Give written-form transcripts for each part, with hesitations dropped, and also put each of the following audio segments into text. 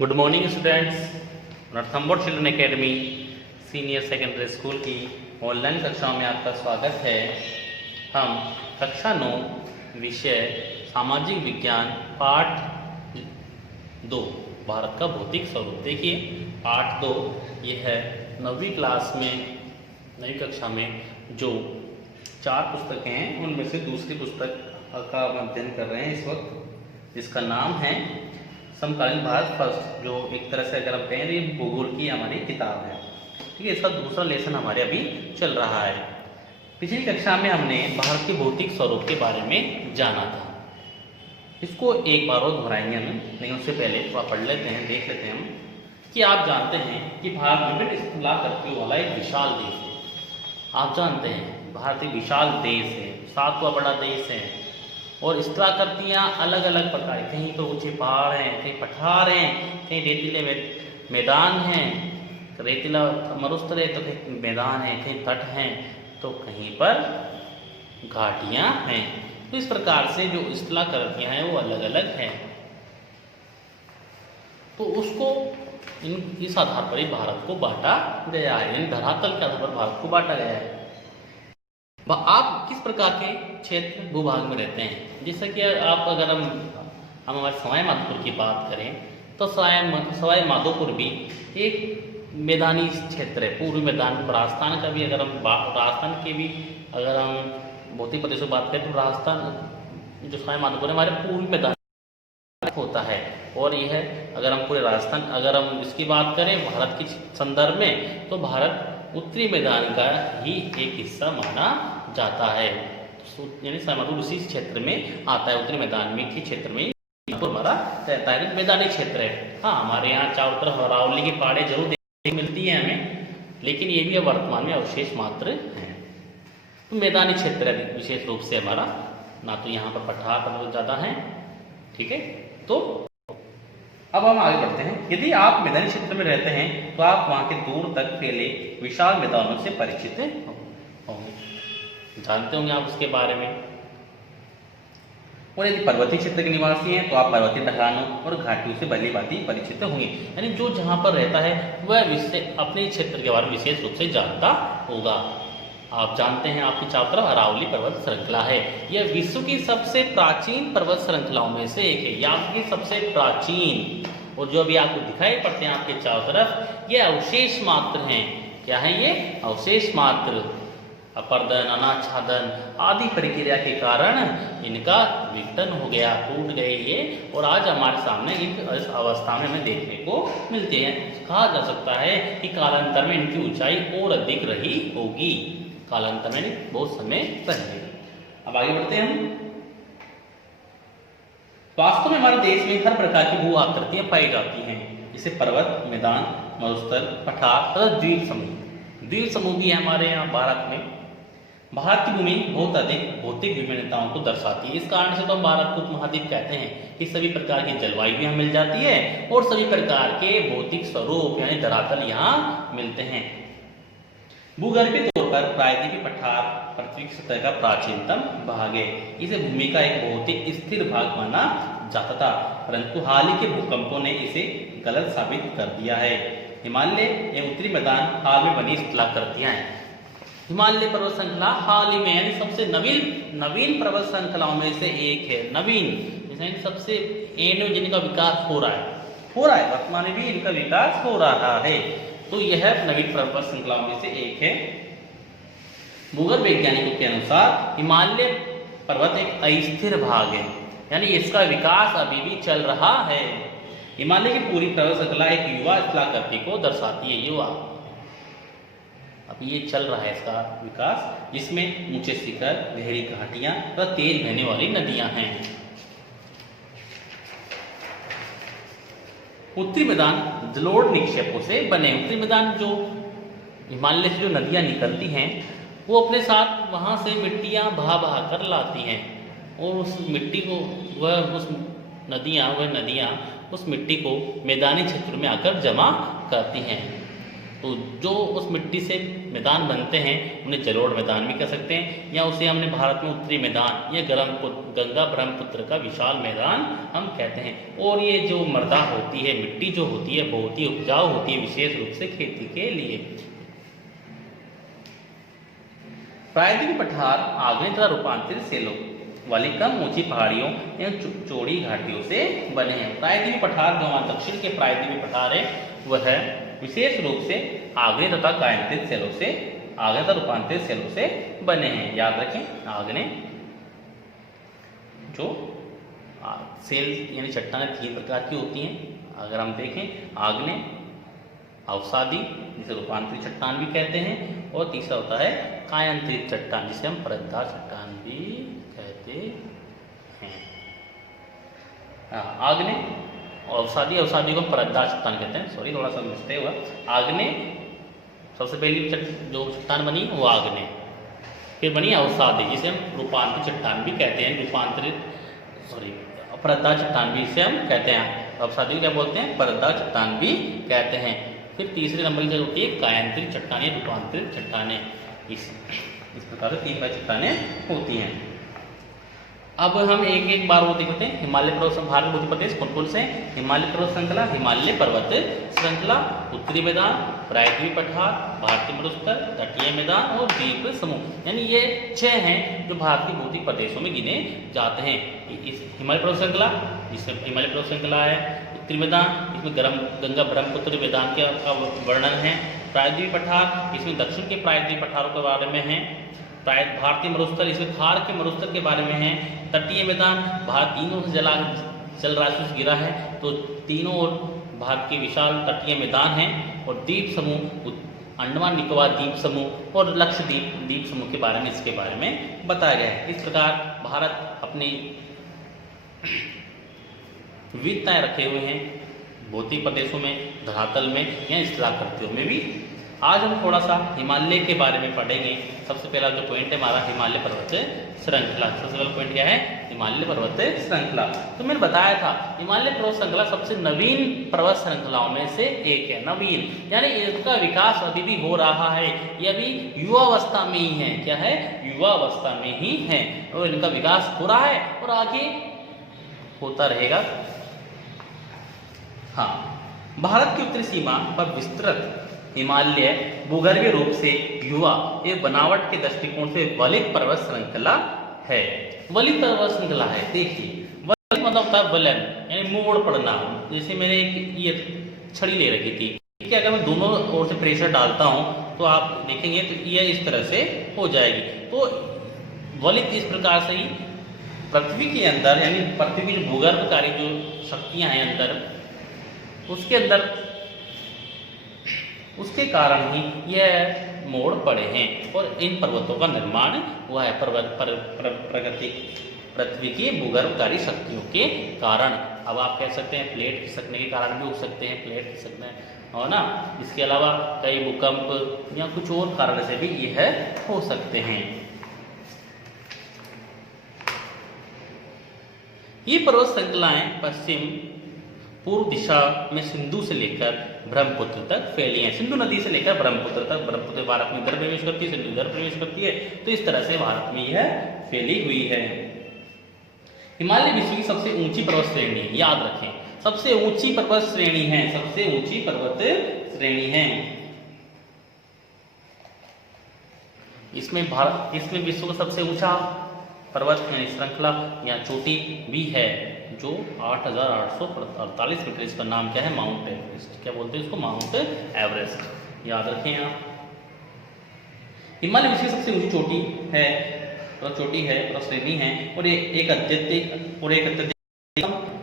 Good morning students. Ranthambore children academy senior secondary school की online कक्षाओं में आपका स्वागत है। हम कक्षा 9 विषय सामाजिक विज्ञान पाठ 2 भारत का भौतिक स्वरूप। देखिए पाठ 2 ये है 9वीं क्लास में 9वीं कक्षा में जो 4 पुस्तकें हैं उनमें से दूसरी पुस्तक का अध्ययन कर रहे हैं इस वक्त, जिसका नाम है समकालीन भारत फर्स्ट, जो एक तरह से अगर हम कहें ये भूगोल की हमारी किताब है। ठीक है, इसका दूसरा लेसन हमारे अभी चल रहा है। पिछली कक्षा में हमने भारत के भौतिक स्वरूप के बारे में जाना था। इसको एक बार और दोहराएंगे हम, लेकिन उससे पहले थोड़ा पढ़ लेते हैं, देख लेते हैं हम कि आप जानते हैं कि भारत विभिन्न स्थलाकृतियों वाला एक विशाल देश है। आप जानते हैं भारत एक विशाल देश है, 7वां बड़ा देश है और स्थलाकृतियाँ अलग अलग प्रकार, कहीं तो ऊंचे पहाड़ हैं, कहीं पठार हैं, कहीं रेतीले मैदान हैं, रेतीला मरुस्थल है तो कहीं मैदान है, कहीं तट हैं तो कहीं पर घाटियाँ हैं। तो इस प्रकार से जो स्थलाकृतियाँ हैं वो अलग अलग हैं। तो उसको इस आधार पर ही भारत को बांटा गया है, यानी धरातल के आधार पर भारत को बांटा गया है। आप किस प्रकार के क्षेत्र भूभाग में रहते हैं? जैसे कि आप अगर हम हमारे सवाई माधोपुर की बात करें तो सवाई माधोपुर भी एक मैदानी क्षेत्र है, पूर्वी मैदान। राजस्थान का भी अगर हम राजस्थान के भी अगर हम भौतिक प्रदेशों की बात करें तो राजस्थान जो सवाई माधोपुर है हमारे पूर्वी मैदान होता है। और यह अगर हम पूरे राजस्थान अगर हम इसकी बात करें भारत के संदर्भ में तो भारत उत्तरी मैदान का ही एक हिस्सा माना जाता है, यानी समाधुर उसी क्षेत्र में आता है। उत्तरी मैदान में के क्षेत्र में हमारा रहता है, मैदानी क्षेत्र है। हाँ, हमारे यहाँ चारों तरफ अरावली की पहाड़ें जरूर देखने मिलती हैं हमें, लेकिन ये भी अब वर्तमान में अवशेष मात्र हैं। तो मैदानी क्षेत्र है विशेष रूप से हमारा, ना तो यहाँ पर पठार बहुत ज़्यादा है। ठीक है, तो अब हम आगे बढ़ते हैं। यदि आप मैदानी क्षेत्र में रहते हैं तो आप वहाँ के दूर तक फैले विशाल मैदानों से परिचित होंगे, जानते होंगे आप उसके बारे में। और यदि पर्वतीय क्षेत्र के निवासी हैं तो आप पर्वतीय ढलानों और घाटियों से भली भांति परिचित होंगे, यानी जो जहाँ पर रहता है वह अपने क्षेत्र के बारे में विशेष रूप से जानता होगा। आप जानते हैं आपकी चारों तरफ अरावली पर्वत श्रृंखला है। यह विश्व की सबसे प्राचीन पर्वत श्रृंखलाओं में से एक है, यहाँ की सबसे प्राचीन। और जो अभी आपको दिखाई पड़ते हैं आपके चारों तरफ, ये अवशेष मात्र हैं। क्या है ये? अवशेष मात्र। अपर्दन, अनाच्छादन आदि प्रक्रिया के कारण इनका विघटन हो गया, टूट गए ये, और आज हमारे सामने इस अवस्था में हमें देखने को मिलते हैं। कहा जा सकता है कि कालांतर में इनकी ऊंचाई और अधिक रही होगी, कालांतर में बहुत समय पहले। अब आगे बढ़ते हैं हम। वास्तव में हमारे देश में हर प्रकार की भू आकृतियां पाई जाती हैं, जैसे पर्वत, मैदान, मरुस्थल, पठार तथा द्वीप समूह। द्वीप समूह भी है हमारे यहाँ भारत में। भारत की भूमि बहुत अधिक भौतिक विभिन्नताओं को दर्शाती है। इस कारण से तो हम भारत को उपमहाद्वीप कहते हैं कि सभी प्रकार की जलवायु भी यहाँ मिल जाती है और सभी प्रकार के भौतिक स्वरूप यानी धरातल यहाँ मिलते हैं। भूगर्भीय तौर पर प्रायद्वीपीय पठार पृथ्वी की सतह का प्राचीनतम भाग है। इसे भूमि का एक बहुत ही स्थिर भाग माना जाता था, परंतु हाल ही के भूकंपों ने इसे गलत साबित कर दिया है। हिमालय एवं उत्तरी मैदान हाल में बनी स्थलाकृतियां हैं। हिमालय पर्वत श्रृंखला हाल ही में यानी सबसे नवीन पर्वत श्रृंखलाओं में से एक है। नवीन सबसे जिनका विकास हो रहा है वर्तमान में भी इनका विकास हो रहा है। तो यह नवीन पर्वत श्रृंखलाओं में से एक है। भूगर्भ वैज्ञानिकों के अनुसार हिमालय पर्वत एक अस्थिर भाग है, यानी इसका विकास अभी भी चल रहा है। हिमालय की पूरी पर्वत श्रृंखला एक युवा स्थलाकृति को दर्शाती है। युवा अभी ये चल रहा है इसका विकास, जिसमें ऊंचे शिखर, गहरी घाटियां तथा तेज बहने वाली नदियां हैं। उत्तरी मैदान जलोढ़ निक्षेपों से बने। उत्तरी मैदान जो हिमालय से जो नदियां निकलती हैं वो अपने साथ वहां से मिट्टियां बहा कर लाती हैं और उस मिट्टी को उस नदियां उस मिट्टी को मैदानी क्षेत्र में आकर जमा करती हैं। तो जो उस मिट्टी से मैदान बनते हैं उन्हें जलोढ़ मैदान भी कह सकते हैं, या उसे हमने भारत में उत्तरी मैदान या गंगा ब्रह्मपुत्र का विशाल मैदान हम कहते हैं। और ये जो मृदा होती है, मिट्टी जो होती है, बहुत ही उपजाऊ होती है, विशेष रूप से खेती के लिए। प्रायद्वीपीय पठार आग्नेय तथा रूपांतरित सेलों वाली कम ऊंची पहाड़ियों एवं चौड़ी घाटियों से बने हैं। प्रायद्वीपीय पठार जो हमारे दक्षिण के प्रायद्वीपीय पठार है वह है विशेष रूप से आग्नेय तथा कायांतरित सेलों से, आग्नेय तथा रूपांतरित सेलों से बने हैं। याद रखें, आग्नेय जो सेल यानी चट्टानें 3 प्रकार की होती हैं। अगर हम देखें, आग्नेय, अवसादी जिसे रूपांतरित चट्टान भी कहते हैं, और तीसरा होता है कायांतरित चट्टान जिसे हम परतदार चट्टान भी कहते हैं। आग्नेय और अवसादी को परतदार चट्टान कहते हैं। सॉरी, थोड़ा सा मिस्टेक हुआ। आग्नेय सबसे पहली जो चट्टान बनी वो आग्नेय, फिर बनी अवसादी जिसे हम रूपांतरित चट्टान भी कहते हैं, परतदार चट्टान भी इसे हम कहते हैं। अवसादी को क्या बोलते हैं? परतदार चट्टान भी कहते हैं। फिर तीसरे नंबर की होती है कायांतरित चट्टानें, रूपांतरित चट्टानें। इस प्रकार से 3 प्रकार चट्टानें होती हैं। अब हम एक बार वो देखते हैं। हिमालय पर्वत, भारत मध्य प्रदेश कौन कौन से? हिमालय पर्वत श्रृंखला, हिमालय पर्वत श्रृंखला, उत्तरी मैदान, प्रायद्वीपीय पठार, भारतीय मरुस्थल, तटीय मैदान और द्वीप समूह। यानी ये 6 हैं जो भारत के भौतिक प्रदेशों में गिने जाते हैं। इस हिमालय पर्वत श्रृंखला, जिसमें हिमालय पर्वत श्रृंखला है, उत्तरी मैदान, इसमें गंगा ब्रह्मपुत्र मैदान का वर्णन है, प्रायद्वीपीय पठार, इसमें दक्षिण के प्रायद्वीपीय पठारों के बारे में है, भारतीय मरुस्थल, इसमें थार के मरुस्थल के बारे में है, तटीय मैदान, भारत तीनों से जल राशि से घिरा है, तो तीनों ओर भारत के विशाल तटीय मैदान हैं, और द्वीप समूह, अंडमान निकोबार द्वीप समूह और लक्षद्वीप द्वीप समूह के बारे में, इसके बारे में बताया गया है। इस प्रकार भारत अपनी विविधताएं रखे हुए हैं भौतिक प्रदेशों में, धरातल में या स्थलाकृतियों में भी। आज हम थोड़ा सा हिमालय के बारे में पढ़ेंगे। सबसे पहला जो पॉइंट है हमारा हिमालय पर्वत श्रृंखला। सबसे पहला पॉइंट क्या है? हिमालय पर्वत श्रृंखला। तो मैंने बताया था हिमालय पर्वत श्रृंखला सबसे नवीन पर्वत श्रृंखलाओं में से एक है। नवीन यानी इसका विकास अभी भी हो रहा है, ये अभी युवावस्था में ही है। क्या है? युवावस्था में ही है, और इनका विकास हो रहा है और आगे होता रहेगा। हाँ, भारत की उत्तरी सीमा पर विस्तृत हिमालय भूगर्भीय रूप से युवा एक बनावट के दृष्टिकोण से वलित पर्वत श्रृंखला है। वलित पर्वत श्रृंखला है। देखिए, वलित मतलब होता है वलन, यानी मोड़ पड़ना। जैसे मैंने एक ये छड़ी ले रखी थी, ठीक है, अगर मैं दोनों ओर से प्रेशर डालता हूं तो आप देखेंगे तो ये इस तरह से हो जाएगी। तो वलित इस प्रकार से ही पृथ्वी के अंदर, यानी पृथ्वी की जो भूगर्भकारी जो शक्तियां हैं अंदर, उसके अंदर, उसके कारण ही यह मोड़ पड़े हैं और इन पर्वतों का निर्माण हुआ है। पृथ्वी की भूगर्भकारी शक्तियों के कारण। अब आप कह सकते हैं प्लेट खिसकने के कारण भी हो सकते हैं, प्लेट खिसकने और ना, इसके अलावा कई भूकंप या कुछ और कारण से भी यह हो सकते हैं। ये पर्वत श्रृंखलाएं पश्चिम पूर्व दिशा में सिंधु से लेकर ब्रह्मपुत्र तक फैली हैं। सिंधु नदी से लेकर ब्रह्मपुत्र तक, ब्रह्मपुत्र भारत में इधर प्रवेश करती है, सिंधु इधर प्रवेश करती है, तो इस तरह से भारत में यह फैली हुई है। हिमालय विश्व की सबसे ऊंची पर्वत श्रेणी है। याद रखें, सबसे ऊंची पर्वत श्रेणी है, सबसे ऊंची पर्वत श्रेणी है। इसमें विश्व का सबसे ऊंचा पर्वत श्रृंखला या चोटी भी है, जो 8,848 मीटर। इसका नाम क्या है? Mount Everest. क्या बोलते हैं इसको? Mount Everest. याद रखें आप। हिमालय विश्व की सबसे ऊंची चोटी है, चोटी है, श्रेणी है, और एक अत्यधिक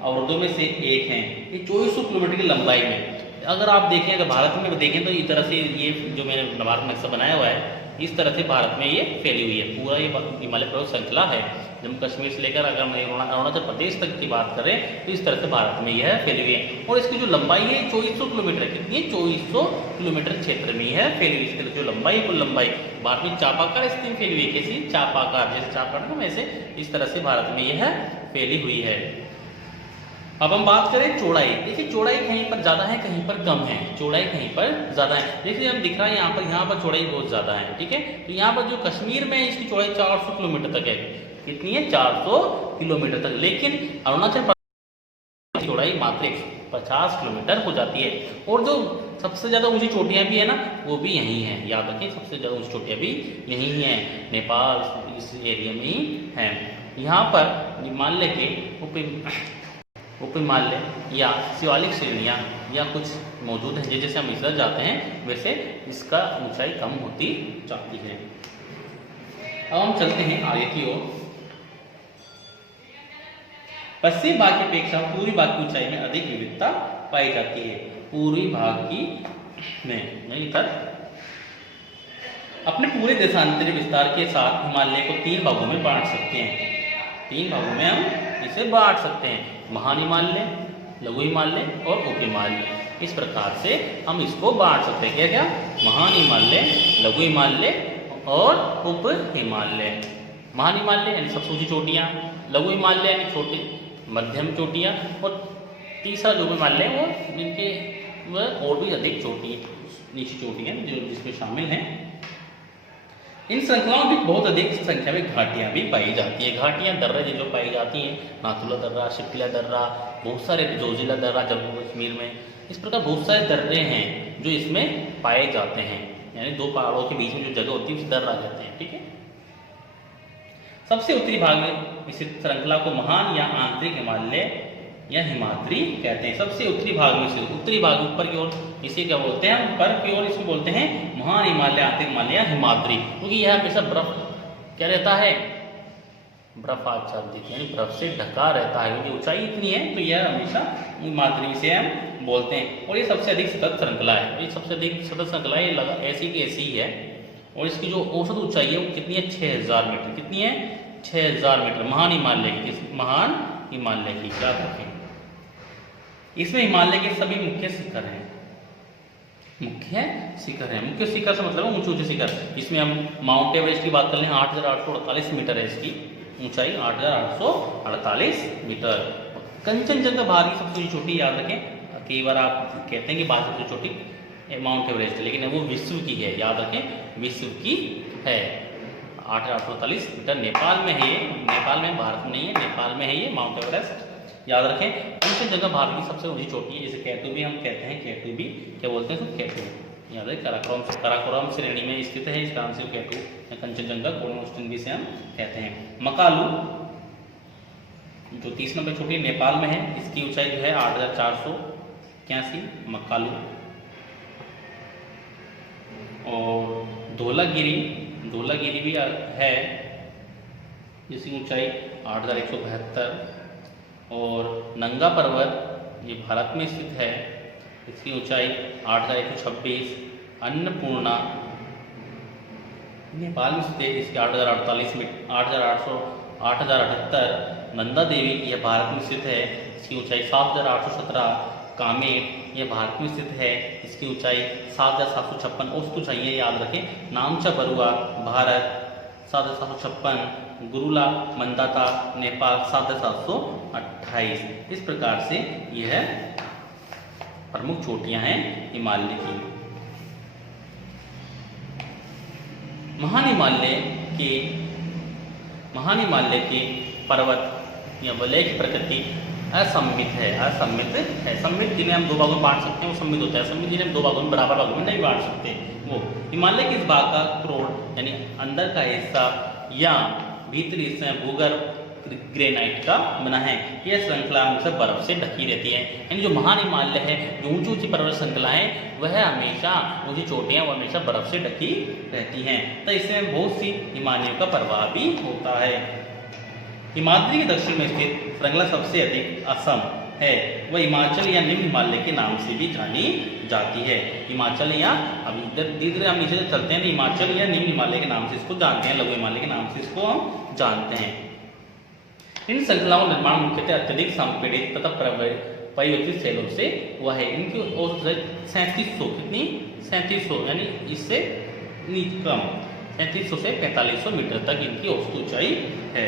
अवरोधों में से एक है। ये 2400 किलोमीटर की लंबाई में। अगर आप देखें, अगर भारत में देखें तो इस तरह से ये जो मैंने भारत में नक्शा बनाया हुआ है, इस तरह से भारत में ये फैली हुई है। पूरा ये हिमालय पर्वत श्रृंखला है, जम्मू कश्मीर से लेकर अगर हम अरुणाचल प्रदेश तक की बात करें तो इस तरह से भारत में यह फैली हुई है। और इसकी जो लंबाई है 2400 किलोमीटर। कितनी? 2400 किलोमीटर क्षेत्र में यह फैली हुई। इसकी जो लंबाई, कुल लंबाई भारत में चापाकार स्थिति में फैली हुई है। कैसी? चापाकार, जैसे चापाकार ना, वैसे इस तरह से भारत में यह फैली हुई है। अब हम बात करें चौड़ाई। देखिए चौड़ाई कहीं पर ज़्यादा है, कहीं पर कम है। चौड़ाई कहीं पर ज़्यादा है। देखिए हम दिख रहा है यहाँ पर चौड़ाई बहुत ज़्यादा है, ठीक है। तो यहाँ पर जो कश्मीर में इसकी चौड़ाई 400 किलोमीटर तक है। कितनी है? 400 किलोमीटर तक। लेकिन अरुणाचल प्रदेश की चौड़ाई मात्र 150 किलोमीटर हो जाती है। और जो सबसे ज़्यादा ऊंची चोटियाँ भी है ना, वो भी यहीं हैं। याद रखें, सबसे ज़्यादा ऊंची चोटियाँ भी यहीं हैं, नेपाल इस एरिया में ही हैं। यहाँ पर हिमालय के उप हिमालय या शिवालिक श्रेणियाँ या कुछ मौजूद हैं। जैसे हम इधर जाते हैं वैसे इसका ऊंचाई कम होती जाती है। अब हम चलते हैं आगे की ओर। पश्चिमी भाग की अपेक्षा पूर्वी भाग की ऊंचाई में अधिक विविधता पाई जाती है। पूर्वी भाग की में यहीं पर अपने पूरे देशांतरी विस्तार के साथ हिमालय को 3 भागों में बांट सकते हैं। 3 भागों में हम इसे बांट सकते हैं, महान हिमालय, लघु हिमालय और उप हिमालय। इस प्रकार से हम इसको बांट सकते हैं। क्या क्या? महान हिमालय, लघु हिमालय और उप हिमालय। महान हिमालय यानी सबसे ऊंची चोटियाँ, लघु हिमालय यानी छोटी मध्यम चोटियाँ, और तीसरा जो हिमालय वो जिनके वह और भी अधिक चोटी नीची चोटियाँ जो जिसमें शामिल हैं। इन श्रृंखलाओं की बहुत अधिक संख्या में घाटियाँ भी पाई जाती है। घाटियाँ दर्रे जो पाई जाती हैं, नाथुला दर्रा, शिप्ला दर्रा, बहुत सारे जोजिला दर्रा जम्मू कश्मीर में। इस प्रकार बहुत सारे दर्रे हैं जो इसमें पाए जाते हैं। यानी 2 पहाड़ों के बीच में जो जगह होती है उसे दर्रा कहते हैं, ठीक है। सबसे उत्तरी भाग में इस श्रृंखला को महान या आंतरिक हिमालय या हिमाद्री कहते हैं। सबसे उत्तरी भाग में से उत्तरी भाग ऊपर की ओर इसे क्या बोलते हैं? ऊपर की ओर इसको बोलते हैं महान हिमालय, आंतरिक हिमालय या हिमाद्री, क्योंकि यह हमेशा बर्फ क्या रहता है? बर्फ आच्छादित यानी बर्फ से ढका रहता है। क्योंकि ऊंचाई इतनी है तो यह हमेशा हिमाद्री से हम बोलते हैं। और ये सबसे अधिक सतत श्रृंखला है। ये सबसे अधिक सतत श्रृंखला है, ऐसी की ऐसी ही है। और इसकी जो औसत ऊंचाई है वो कितनी है? 6000 मीटर। कितनी है? 6000 मीटर महान हिमालय की। महान हिमालय की याद रखें। इसमें हिमालय के सभी मुख्य शिखर हैं। मुख्य शिखर से मतलब ऊंचे ऊंचे शिखर। इसमें हम माउंट एवरेस्ट की बात कर लें, 8848 मीटर है इसकी ऊंचाई, 8848 मीटर। कंचनजंगा भारत की सबसे छोटी, याद रखें। कई बार आप कहते हैं कि भारत सबसे छोटी माउंट एवरेस्ट, लेकिन वो विश्व की है। याद रखें, विश्व की है। 8848 मीटर नेपाल में है। नेपाल में, भारत में नहीं है, नेपाल में है ये माउंट एवरेस्ट। याद रखें, कंचनजंगा भारत की सबसे ऊंची चोटी है। जैसे केटू भी हम कहते हैं, केटू भी क्या बोलते हैं? सब केटू। याद है, काराकोरम श्रेणी में स्थित है। इसका नाम से केटू या कंचनजंगा कोर्नस्टोन भी से हम कहते हैं। मकालू जो 30 नंबर चोटी नेपाल में है, इसकी ऊंचाई जो है 8481 मकालू। और धौलागिरी भी है, जिसकी ऊंचाई 8172। और नंगा पर्वत ये भारत में स्थित है, इसकी ऊंचाई 8126। अन्नपूर्णा नेपाल में स्थित है, इसकी 8048 मीटर 8078। नंदा देवी यह भारत में स्थित है, इसकी ऊंचाई 7817। कामेट यह भारत में स्थित है, इसकी ऊंचाई 7756। औसत ऊंचाई याद रखें। नामचा बरुआ भारत 7756। गुरुला मंदाता नेपाल 7728। इस प्रकार से यह प्रमुख चोटियां हैं हिमालय की। महान हिमालय के पर्वत या वलय की प्रकृति असममित है। सममित जिन्हें हम 2 भागों में बांट सकते हैं वो सममित होता है। असममित जिन्हें हम 2 भागों में बराबर भागों में नहीं बांट सकते। वो हिमालय के इस भाग का क्रोड यानी अंदर का हिस्सा या भीतरी हिस्सा भूगर्भ ग्रेनाइट का बना है। यह श्रृंखला हमेशा बर्फ से ढकी रहती है। यानी जो महान हिमालय है, जो ऊंची ऊंची पर्वत श्रृंखला है, वह हमेशा ऊंची चोटियां वो हमेशा बर्फ से ढकी रहती हैं। तो इसमें बहुत सी हिमालयों का प्रभाव भी होता है। हिमाद्री के दक्षिण में स्थित श्रृंखला सबसे अधिक असम है। वह हिमाचल या निम्न हिमालय के नाम से भी जानी जाती है। हिमाचल या अब धीरे हम नीचे चलते हैं, हिमाचल या निम्न हिमालय के नाम से इसको जानते हैं, लघु हिमालय के नाम से इसको हम जानते हैं। इन श्रृंखलाओं का निर्माण मुख्यतः अत्यधिक संपीड़ित तथा परिवर्तित शैलों से हुआ है। इनकी औसत 3700 कितनी 3700 यानी इससे कम 3700 से 4500 मीटर तक इनकी औसत ऊंचाई है।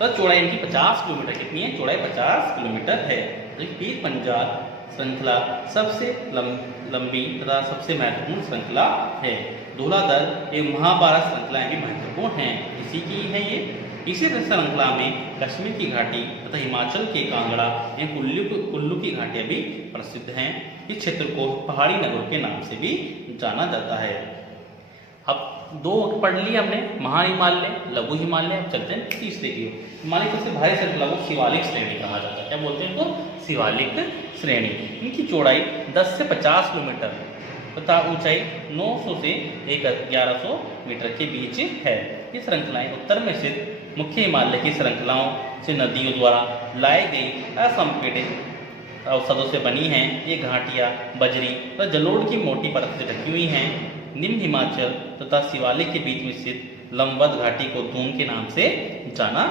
तो चौड़ाई इनकी 50 किलोमीटर कितनी है? चौड़ाई 50 किलोमीटर है। तो पीर पंजाल श्रृंखला सबसे लंबी तथा सबसे महत्वपूर्ण श्रृंखला है। धौलाधर एवं महाभारत श्रृंखलाएं भी महत्वपूर्ण हैं। इसी की है ये। इसी श्रृंखला में कश्मीर की घाटी तथा हिमाचल के कांगड़ा एवं कुल्लू की घाटियां भी प्रसिद्ध हैं। इस क्षेत्र को पहाड़ी नगरों के नाम से भी जाना जाता है। अब दो पढ़ लिया हमने, महा हिमालय, लघु हिमालय। अब चलते हैं तीसरे की। हिमालय सबसे भारी श्रृंखला को शिवालिक श्रेणी कहा जाता है। क्या बोलते हैं इनको? शिवालिक श्रेणी। इनकी चौड़ाई 10 से 50 किलोमीटर तथा ऊंचाई 900 से 1100 मीटर के बीच है। ये श्रृंखलाएं उत्तर में स्थित मुख्य हिमालय की श्रृंखलाओं से नदियों द्वारा लाई गई असंपीड़ित अवसादों से बनी हैं। ये घाटियां बजरी और जलोढ़ की मोटी परत से ढकी हुई हैं। निम्न हिमाचल तथा शिवालिक के बीच में स्थित लंबवत घाटी को दून के नाम से जाना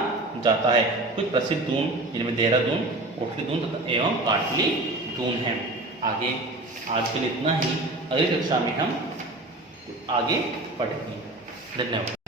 जाता है। कुछ प्रसिद्ध दून जिनमें देहरादून, कोटली दून तथा एवं काटली दून हैं। आगे आज के लिए इतना ही। अगली कक्षा में हम आगे पढ़ेंगे। धन्यवाद।